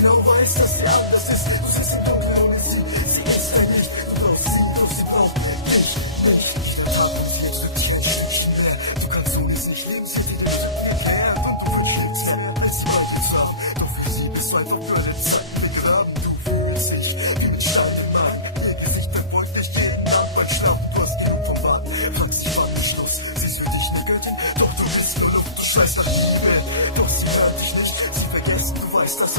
genau weiß, dass sie anders ist. Du siehst sie dunkel ohne sie, sie ist dein Licht. Du brauchst sie, doch sie braucht dich, mich. Ich vertraue dich, jetzt wird dich ein Stückchen mehr. Du kannst so jetzt nicht leben, sie dir nicht erklären. Und du wünschst nichts mehr, als die Leute zu haben. Doch für sie bist du einfach nur eine Zeit begraben. Du fühlst dich wie mit Stein im Magen. Ihr Gesicht verfolgt dich jeden Abend beim Schlafen. Du hast genug vom Warten, fragst dich wann ist Schluss. Sie ist für dich eine Göttin, doch du bist nur Luft. Du schreist nach Liebe, doch sie hört dich nicht. Sie vergessen, du weißt, dass